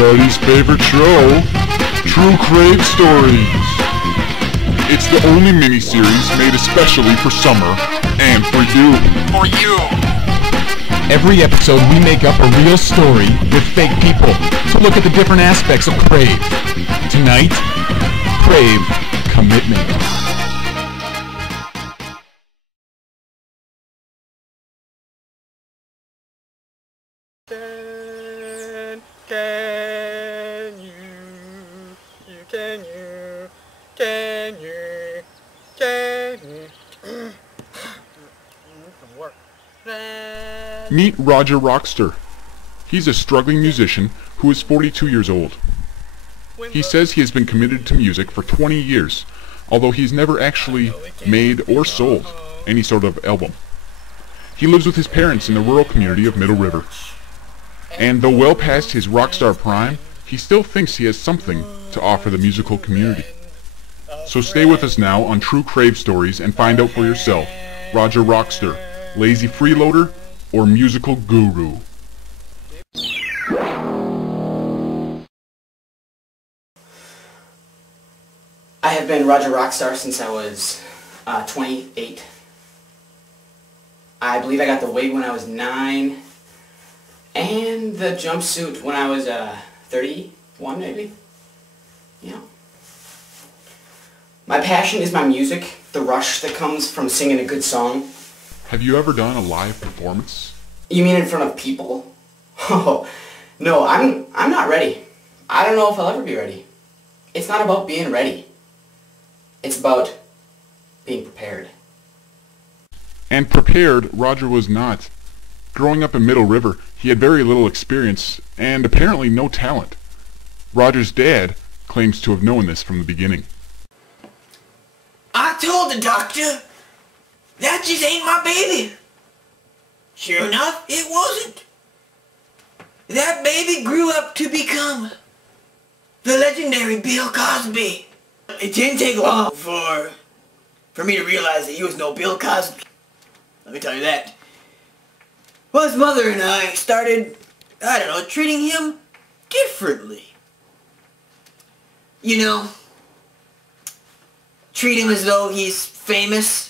everybody's favorite show, True Crave Stories. It's the only mini-series made especially for summer and for you. Every episode we make up a real story with fake people to look at the different aspects of Crave. Tonight, Crave Commitment. Meet Roger Rockster. He's a struggling musician who is 42 years old. He says he has been committed to music for 20 years, although he's never actually made or sold any sort of album. He lives with his parents in the rural community of Middle River. And though well past his rock star prime, he still thinks he has something to offer the musical community. So stay with us now on True Crave Stories and find out for yourself. Roger Rockster, lazy freeloader, or musical guru. I have been Roger Rockstar since I was 28. I believe I got the wig when I was 9, and the jumpsuit when I was 31 maybe. Yeah. My passion is my music, the rush that comes from singing a good song. Have you ever done a live performance? You mean in front of people? Oh, no, I'm not ready. I don't know if I'll ever be ready. It's not about being ready. It's about being prepared. And prepared, Roger was not. Growing up in Middle River, he had very little experience and apparently no talent. Roger's dad claims to have known this from the beginning. I told the doctor, that just ain't my baby. Sure enough, it wasn't. That baby grew up to become the legendary Bill Cosby. It didn't take long for me to realize that he was no Bill Cosby. Let me tell you that. Well, his mother and I started, treating him differently. You know, treat him as though he's famous.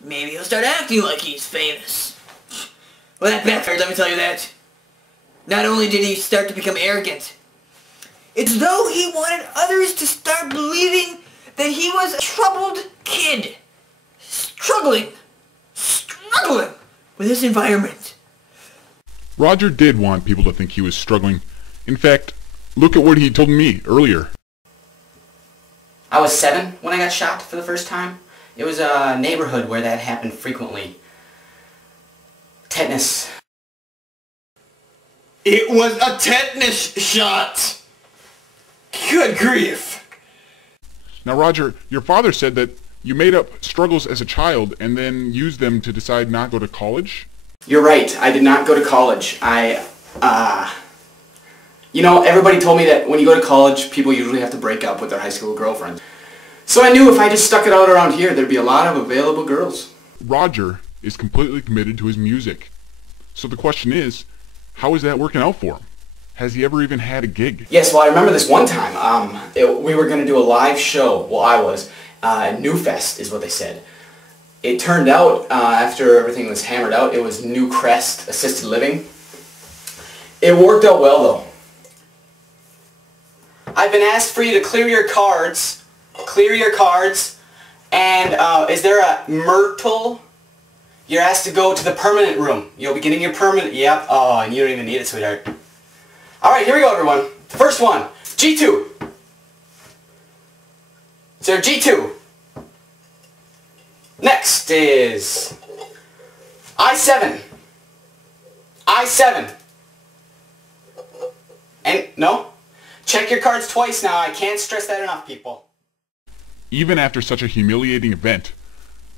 Maybe he'll start acting like he's famous. Well, that backfired, let me tell you that. Not only did he start to become arrogant, it's as though he wanted others to start believing that he was a troubled kid. Struggling with his environment. Roger did want people to think he was struggling. In fact, look at what he told me earlier. I was 7 when I got shot for the first time. It was a neighborhood where that happened frequently. Tetanus. It was a tetanus shot! Good grief! Now Roger, your father said that you made up struggles as a child and then used them to decide not to go to college? You're right, I did not go to college. You know, everybody told me that when you go to college, people usually have to break up with their high school girlfriends. So I knew if I just stuck it out around here, there'd be a lot of available girls. Roger is completely committed to his music. So the question is, how is that working out for him? Has he ever even had a gig? Yes, well I remember this one time, we were going to do a live show, well I was, New Fest is what they said. It turned out, after everything was hammered out, it was New Crest Assisted Living. It worked out well though. I've been asked for you to clear your cards, and is there a Myrtle? You're asked to go to the permanent room. You'll be getting your permanent, yep, oh, and you don't even need it, sweetheart. Alright, here we go everyone. The first one, G2. Is there G2? Next is I7. I7. And, no? Check your cards twice now. I can't stress that enough, people. Even after such a humiliating event,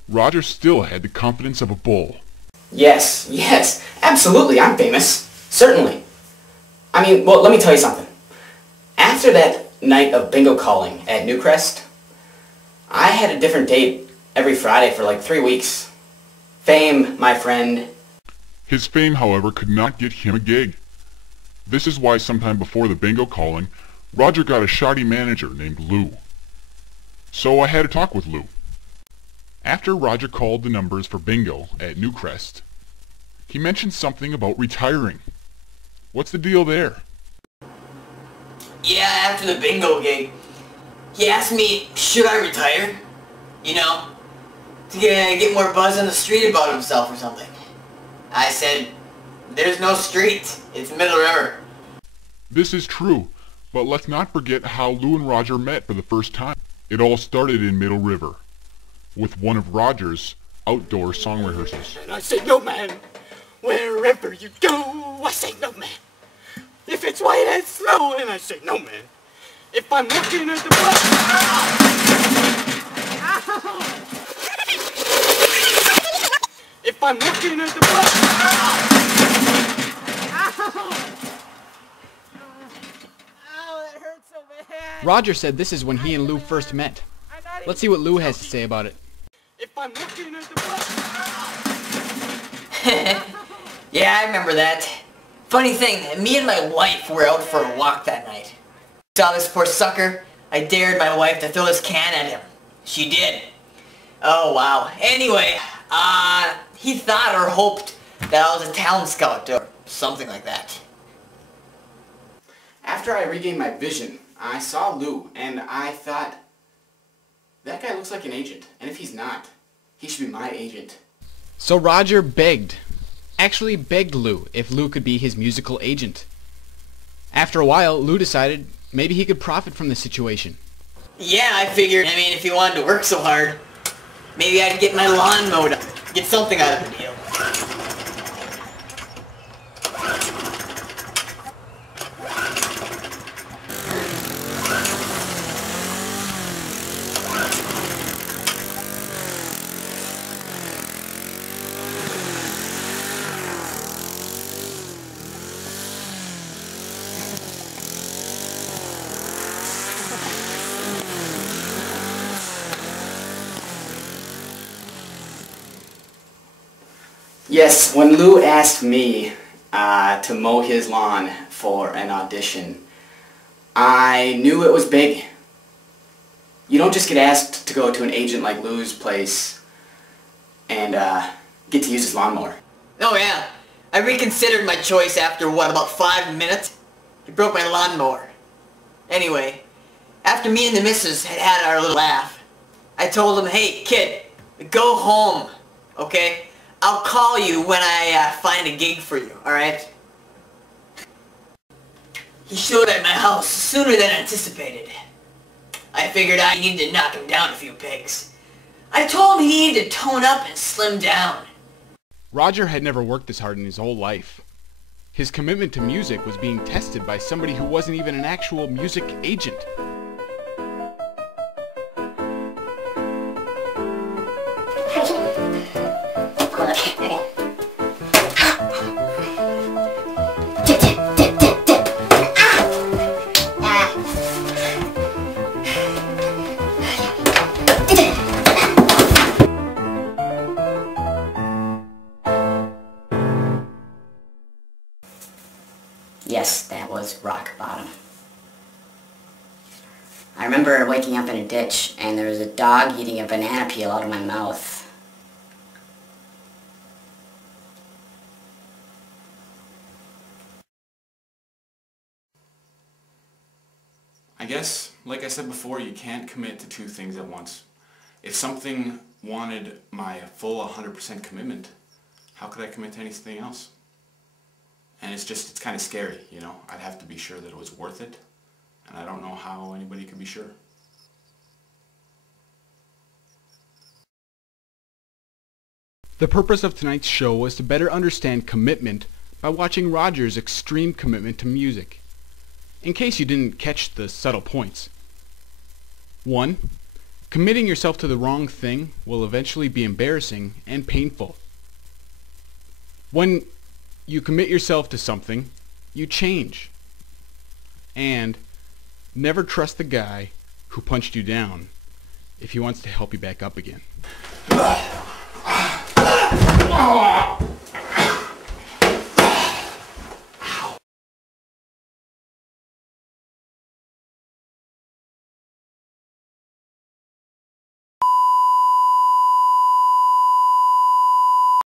Roger still had the confidence of a bull. Yes, absolutely, I'm famous. Certainly. I mean, well, let me tell you something. After that night of bingo calling at Newcrest, I had a different date every Friday for like 3 weeks. Fame, my friend. His fame, however, could not get him a gig. This is why sometime before the bingo calling, Roger got a shoddy manager named Lou. So I had a talk with Lou. After Roger called the numbers for bingo at Newcrest, he mentioned something about retiring. What's the deal there? Yeah, after the bingo gig, he asked me, should I retire? You know, to get more buzz on the street about himself or something. I said, there's no street. It's Middle River. This is true, but let's not forget how Lou and Roger met for the first time. It all started in Middle River, with one of Roger's outdoor song rehearsals. And I say, no man, wherever you go, I say, no man. If it's white and snow, and I say, no man. If I'm looking at the bus, if I'm looking at the bus, that hurts so bad. Roger said this is when he and Lou first met. Let's see what Lou has to say about it. If I'm looking at the bus. Yeah, I remember that. Funny thing, me and my wife were out for a walk that night. Saw this poor sucker. I dared my wife to throw this can at him. She did. Oh wow. Anyway, he thought or hoped that I was a talent scout or something like that. After I regained my vision, I saw Lou, and I thought, that guy looks like an agent, and if he's not, he should be my agent. So Roger actually begged Lou if Lou could be his musical agent. After a while, Lou decided maybe he could profit from the situation. Yeah, I figured, if he wanted to work so hard, maybe I'd get my lawn mowed up, get something out of the deal. Yes, when Lou asked me to mow his lawn for an audition, I knew it was big. You don't just get asked to go to an agent like Lou's place and get to use his lawnmower. Oh yeah, I reconsidered my choice after, about 5 minutes? He broke my lawnmower. Anyway, after me and the missus had our little laugh, I told him, hey kid, go home, okay? I'll call you when I find a gig for you, alright? He showed up at my house sooner than anticipated. I figured I needed to knock him down a few pegs. I told him he needed to tone up and slim down. Roger had never worked this hard in his whole life. His commitment to music was being tested by somebody who wasn't even an actual music agent. Yes, that was rock bottom. I remember waking up in a ditch and there was a dog eating a banana peel out of my mouth. I guess, like I said before, you can't commit to two things at once. If something wanted my full 100% commitment, how could I commit to anything else? And it's kind of scary, you know. I'd have to be sure that it was worth it, and I don't know how anybody could be sure. The purpose of tonight's show was to better understand commitment by watching Roger's extreme commitment to music. In case you didn't catch the subtle points. 1. Committing yourself to the wrong thing will eventually be embarrassing and painful. When you commit yourself to something, you change. And never trust the guy who punched you down if he wants to help you back up again.